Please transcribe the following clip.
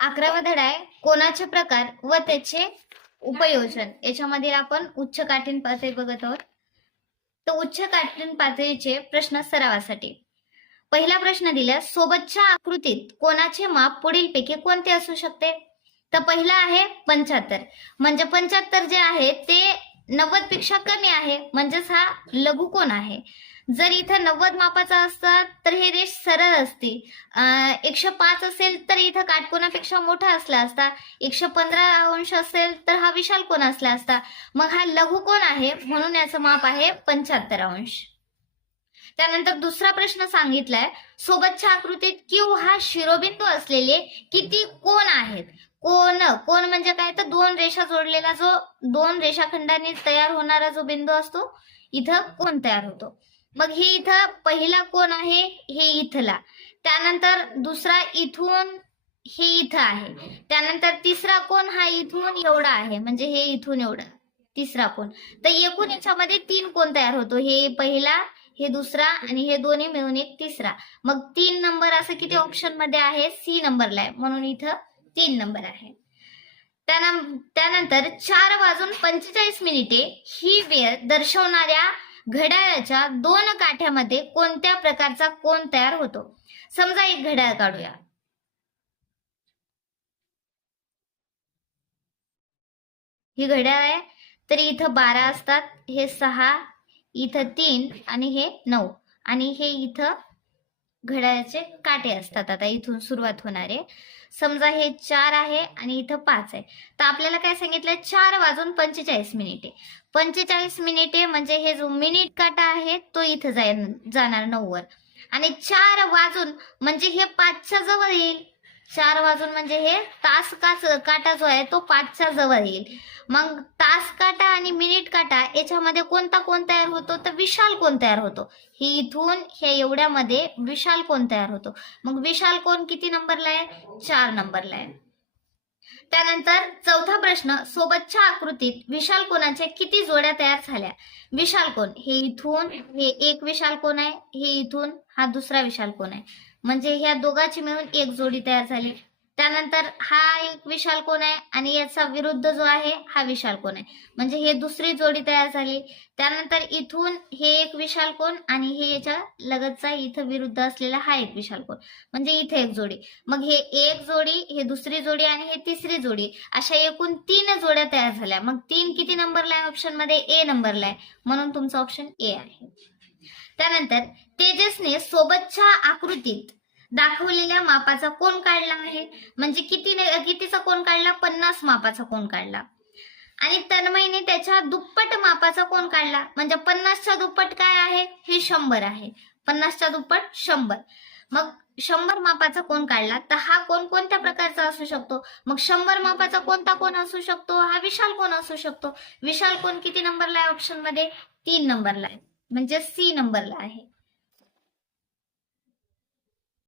अकरावा धडा आहे कोणाचे प्रकार व त्याचे उपयोजन? याच्यामध्ये आपण उच्च काठीण पातळी बघत आहोत. तर उच्च काठीण पातळीचे प्रश्न सरावासाठी. पहिला प्रश्न दिला सोबतच्या आकृतीत कोणाचे माप पुढीलपैकी कोणते असू शकते? तर पहिला आहे पंच्याहत्तर. म्हणजे पंच्याहत्तर जे आहे ते नव्वदपेक्षा कमी आहे. म्हणजेच हा लघुकोन आहे. जर इथं नव्वद मापाचा असता तर हे रेष सरळ असते. एकशे पाच असेल तर इथं काटकोनापेक्षा मोठा असला असता. एकशे पंधरा अंश असेल तर हा विशाल कोण असला असता. मग हा लघुकोन आहे म्हणून याचं माप आहे पंच्याहत्तर अंश. त्यानंतर दुसरा प्रश्न सांगितलाय सोबतच्या आकृतीत क्यू हा शिरोबिंदू असलेले किती कोण आहेत? कोण कोण म्हणजे काय? तर दोन रेषा जोडलेला जो दोन रेषाखंडाने तयार होणारा जो बिंदू असतो इथं कोण तयार होतो. मग हे इथं पहिला कोण आहे हे इथला. त्यानंतर दुसरा इथून हे इथं आहे. त्यानंतर तिसरा कोण हा इथून एवढा आहे म्हणजे हे इथून एवढा. तिसरा कोण तर एकूण याच्यामध्ये तीन कोण तयार होतो. हे पहिला हे दुसरा आणि हे दोन्ही मिळून एक तिसरा. मग तीन नंबर असं किती ऑप्शनमध्ये आहे? सी नंबरला आहे. म्हणून इथं तीन नंबर आहे. त्यानं- त्यानंतर चार वाजून पंचेचाळीस मिनिटे ही वेळ दर्शवणाऱ्या घड्याळाच्या दोन काठ्यामध्ये कोणत्या प्रकारचा कोण तयार होतो? समजा एक घड्याळ काढूया. ही घड्याळ आहे. तर इथं बारा असतात. हे सहा इथं तीन आणि हे नऊ. आणि हे इथं घड्याळाचे काटे असतात. आता इथून सुरुवात होणारे समजा हे चार आहे आणि इथं पाच आहे. तर आपल्याला काय सांगितलं चार वाजून पंचेचाळीस मिनिटे. पंचेचाळीस मिनिटे म्हणजे हे जो मिनिट काटा आहे तो इथं जाय जाणार नऊवर. आणि चार वाजून म्हणजे हे पाचच्या जवळ येईल. चार वाजून म्हणजे हे तास काच काटा जो आहे तो पाचच्या जवळ येईल. मग तास काटा आणि मिनिट काटा याच्यामध्ये कोणता कोण तयार होतो? तर विशाल कोण तयार होतो? हे इथून हे एवढ्यामध्ये विशाल कोण तयार होतो? मग विशाल कोण किती नंबरला आहे? चार नंबरला आहे. त्यानंतर चौथा प्रश्न सोबतच्या आकृतीत विशाल कोणाच्या किती जोड्या तयार झाल्या? विशाल कोण? हे इथून हे एक विशाल कोण आहे? हे इथून हा दुसरा विशाल कोण आहे? म्हणजे ह्या दोघांची मिळून एक जोडी तयार झाली. त्यानंतर हा एक विशाल कोण आहे आणि याचा विरुद्ध जो आहे हा विशाल कोण आहे. म्हणजे हे दुसरी जोडी तयार झाली. त्यानंतर इथून हे एक विशाल कोण आणि हे याच्या लगतचा इथं विरुद्ध असलेला हा एक विशाल कोण. म्हणजे इथे एक जोडी. मग हे एक जोडी हे दुसरी जोडी आणि हे तिसरी जोडी अशा एकूण तीन जोड्या तयार झाल्या. मग तीन किती नंबरला आहे ऑप्शनमध्ये? ए नंबरला आहे. म्हणून तुमचं ऑप्शन ए आहे. त्यानंतर तेजसने सोबतच्या आकृतीत दाखवलेल्या मापाचा कोण काढला आहे? म्हणजे किती कितीचा कोण काढला? पन्नास मापाचा कोण काढला? आणि तन्मयने त्याच्या दुप्पट मापाचा कोण काढला? म्हणजे पन्नासच्या दुप्पट काय आहे? हे शंभर आहे. पन्नासच्या दुप्पट शंभर. मग शंभर मापाचा कोण काढला? तर हा कोण कोणत्या प्रकारचा असू शकतो? मग शंभर मापाचा कोणता कोण असू शकतो? हा विशाल कोण असू शकतो? विशाल कोण किती नंबरला आहे ऑप्शनमध्ये? तीन नंबरला आहे. म्हणजे सी नंबरला आहे.